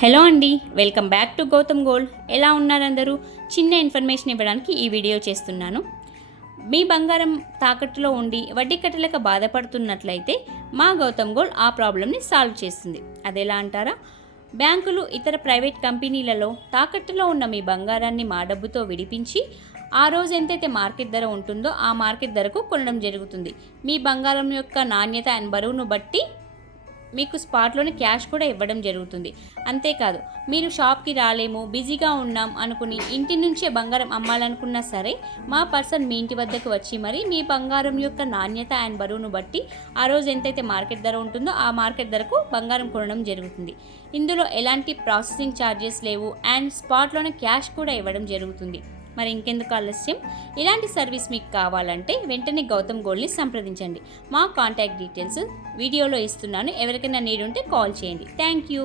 Hello అండి, welcome back to Gautam gold. ఎలా ఉన్నారు అందరూ? చిన్న ఇన్ఫర్మేషన్ ఇవ్వడానికి ఈ వీడియో చేస్తున్నాను. మీ బంగారం తాకట్టులో ఉండి వడ్డీ కట్టలేక బాధపడుతున్నట్లయితే మా గౌతమ్ గోల్డ్ ఆ ప్రాబ్లమ్ని సాల్వ్ చేస్తుంది. అదెలా అంటారా? బ్యాంకులు, ఇతర ప్రైవేట్ కంపెనీలలో తాకట్టులో ఉన్న మీ బంగారాన్ని మా డబ్బుతో విడిపించి ఆ రోజు ఎంతైతే మార్కెట్ ధర ఉంటుందో ఆ మార్కెట్ ధరకు కొనడం జరుగుతుంది. మీ బంగారం యొక్క నాణ్యత అండ్ బరువును బట్టి మీకు స్పాట్లోనే క్యాష్ కూడా ఇవ్వడం జరుగుతుంది. అంతేకాదు, మీరు షాప్కి రాలేము, బిజీగా ఉన్నాం అనుకుని ఇంటి నుంచే బంగారం అమ్మాలనుకున్నా సరే మా పర్సన్ మీ ఇంటి వద్దకు వచ్చి మరి మీ బంగారం యొక్క నాణ్యత అండ్ బరువును బట్టి ఆ రోజు ఎంతైతే మార్కెట్ ధర ఉంటుందో ఆ మార్కెట్ ధరకు బంగారం కొనడం జరుగుతుంది. ఇందులో ఎలాంటి ప్రాసెసింగ్ ఛార్జెస్ లేవు అండ్ స్పాట్లోనే క్యాష్ కూడా ఇవ్వడం జరుగుతుంది. మరి ఇంకెందుకు ఆలస్యం? ఇలాంటి సర్వీస్ మీకు కావాలంటే వెంటనే గౌతమ్ గోల్డ్ని సంప్రదించండి. మా కాంటాక్ట్ డీటెయిల్స్ వీడియోలో ఇస్తున్నాను. ఎవరికైనా నీడ్ ఉంటే కాల్ చేయండి. Thank you.